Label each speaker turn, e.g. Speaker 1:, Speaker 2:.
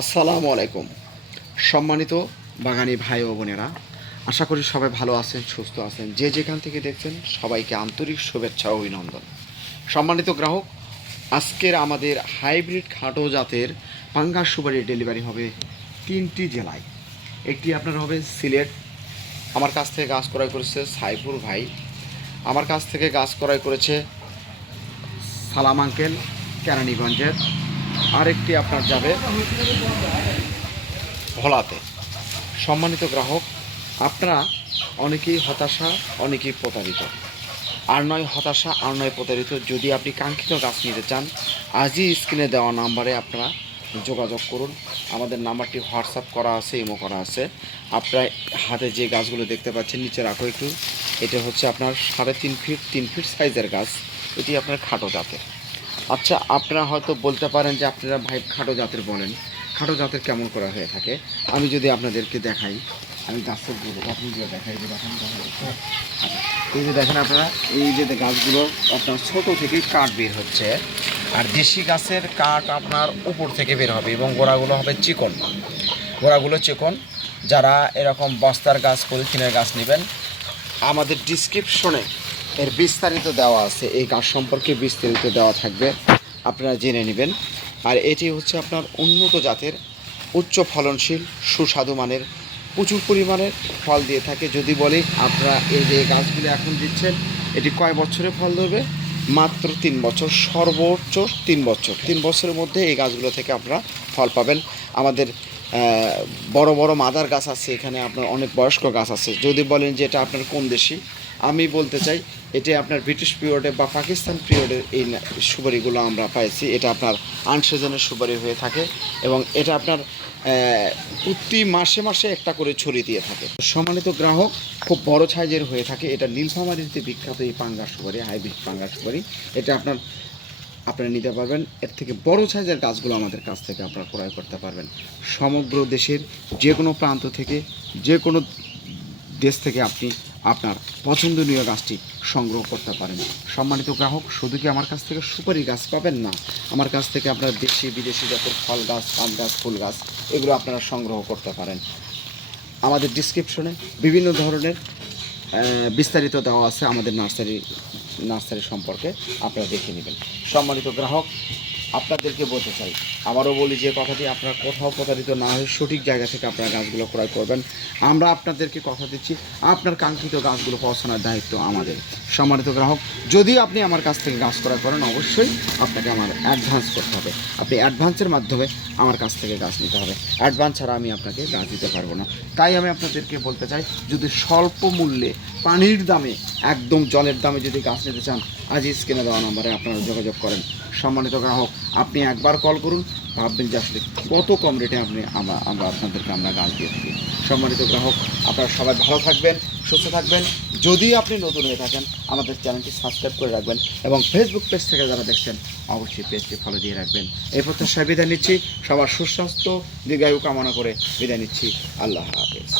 Speaker 1: আসসালামু আলাইকুম। সম্মানিত বাগানি ভাই ও বোনেরা, আশা করি সবাই ভালো আছেন, সুস্থ আছেন। যে যেখান থেকে দেখছেন, সবাইকে আন্তরিক শুভেচ্ছা ও অভিনন্দন। সম্মানিত গ্রাহক, আজকের আমাদের হাইব্রিড খাটো জাতের পাঙ্গাস সুপারির ডেলিভারি হবে তিনটি জেলায়। একটি আপনার হবে সিলেট, আমার কাছ থেকে গাছ ক্রয় করেছে সাইফুর ভাই। আমার কাছ থেকে গাছ ক্রয় করেছে সালাম আঙ্কেল, কেরানীগঞ্জের। আরেকটি আপনার যাবে। ভোলাতে। সম্মানিত গ্রাহক আপনারা অনেকেই হতাশা অনেকেই প্রতারিত। আর নয় হতাশা আর নয় প্রতারিত যদি আপনি কাঙ্ক্ষিত গাছ নিতে চান আজই স্ক্রিনে দেওয়া নাম্বারে আপনারা যোগাযোগ করুন। আমাদের নাম্বারটি হোয়াটসঅ্যাপ করা আছে ইমো করা আছে। আপনার হাতে যে গাছগুলো দেখতে পাচ্ছেন নিচে রাখো একটু। এটা হচ্ছে আপনার সাড়ে তিন ফিট তিন ফিট সাইজের গাছ। এটি আপনার খাটো জাতের। আচ্ছা আপনারা হয়তো বলতে পারেন যে আপনারা ভাই খাটো জাতের বলেন। খাটো জাতের কেমন করা হয়ে থাকে? আমি যদি আপনাদেরকে দেখাই, আমি গাছেরগুলো গাছগুলো দেখাই যে দেখেন, এই যে দেখেন আপনারা, এই যে গাছগুলো আপনার ছোট থেকেই কাঠ বের হচ্ছে, আর দেশি গাছের কাঠ আপনার উপর থেকে বের হবে এবং গোড়াগুলো হবে চিকন। গোড়াগুলো চিকন, যারা এরকম বস্তার গাছ, পলিথিনের গাছ নেবেন, আমাদের ডিসক্রিপশনে এর বিস্তারিত দেওয়া আছে, এই গাছ সম্পর্কে বিস্তারিত দেওয়া থাকবে, আপনারা জেনে নেবেন। আর এটি হচ্ছে আপনার উন্নত জাতের উচ্চ ফলনশীল, সুস্বাদু মানের, প্রচুর পরিমাণে ফল দিয়ে থাকে। যদি বলি, আপনারা এই যে গাছগুলি এখন দিচ্ছেন, এটি কয় বছরে ফল ধরবে? মাত্র তিন বছর, সর্বোচ্চ তিন বছর। তিন বছরের মধ্যে এই গাছগুলো থেকে আপনারা ফল পাবেন। আমাদের বড় বড় মাদার গাছ আছে, এখানে আপনার অনেক বয়স্ক গাছ আছে। যদি বলেন যে এটা আপনার কোন দেশি? আমি বলতে চাই, এটি আপনার ব্রিটিশ পিরিয়ডে বা পাকিস্তান পিরিয়ডের এই সুপারিগুলো আমরা পাইছি। এটা আপনার আনসিজনের সুপারি হয়ে থাকে এবং এটা আপনার প্রতি মাসে মাসে একটা করে ছড়িয়ে দিয়ে থাকে। সম্মানিত গ্রাহক, খুব বড় সাইজের হয়ে থাকে। এটা নীলফামারিতে বিখ্যাত এই পাঙ্গাস সুপারি, হাইব্রিড পাঙ্গাস সুপারি। এটা আপনার, আপনারা নিতে পারবেন। এর থেকে বড় সাইজের গাছগুলো আমাদের কাছ থেকে আপনারা ক্রয় করতে পারবেন। সমগ্র দেশের যে কোনো প্রান্ত থেকে, যে কোনো দেশ থেকে আপনি আপনার পছন্দনীয় গাছটি সংগ্রহ করতে পারেন। সম্মানিত গ্রাহক, শুধু কি আমার কাছ থেকে সুপারি গাছ পাবেন না? আমার কাছ থেকে আপনার দেশি, বিদেশি জাতের ফল গাছ পাত গাছ, ফুল গাছ, এগুলো আপনারা সংগ্রহ করতে পারেন। আমাদের ডিসক্রিপশনে বিভিন্ন ধরনের বিস্তারিত দেওয়া আছে আমাদের নার্সারি নার্সারি সম্পর্কে। আপনারা দেখে নেবেন। সম্মানিত গ্রাহক আপনাদেরকে বলতে চাই। আবারও বলি যে কথাটি আপনারা কোথাও প্রতারিত না হয়ে সঠিক জায়গা থেকে আপনারা গাছগুলো ক্রয় করবেন। আমরা আপনাদেরকে কথা দিচ্ছি, আপনার কাঙ্ক্ষিত গাছগুলো পৌঁছানোর দায়িত্ব আমাদের। সম্মানিত গ্রাহক, যদি আপনি আমার কাছ থেকে গাছ ক্রয় করেন, অবশ্যই আপনাকে আমার অ্যাডভান্স করতে হবে। আপনি অ্যাডভান্সের মাধ্যমে আমার কাছ থেকে গাছ নিতে হবে। অ্যাডভান্স ছাড়া আমি আপনাকে গাছ দিতে পারব না। তাই আমি আপনাদেরকে বলতে চাই, যদি স্বল্প মূল্যে পানির দামে, একদম জলের দামে যদি গাছ নিতে চান, আজই স্ক্রিনে দেওয়া নাম্বারে আপনারা যোগাযোগ করেন। সম্মানিত গ্রাহক আপনি একবার কল করুন, ভাববেন যে আসলে কত কম রেটে আপনি আমরা আমরা আপনাদেরকে আমরা গাছ দিয়ে থাকি। সম্মানিত গ্রাহক, আপনারা সবাই ভালো থাকবেন, সুস্থ থাকবেন। যদি আপনি নতুন হয়ে থাকেন, আমাদের চ্যানেলটি সাবস্ক্রাইব করে রাখবেন এবং ফেসবুক পেজ থেকে যারা দেখছেন, অবশ্যই পেজটি ফলো দিয়ে রাখবেন। এই প্রত্যাশায় বিদায় নিচ্ছি। সবার সুস্বাস্থ্য, দীর্ঘায়ু কামনা করে বিদায় নিচ্ছি। আল্লাহ হাফেজ।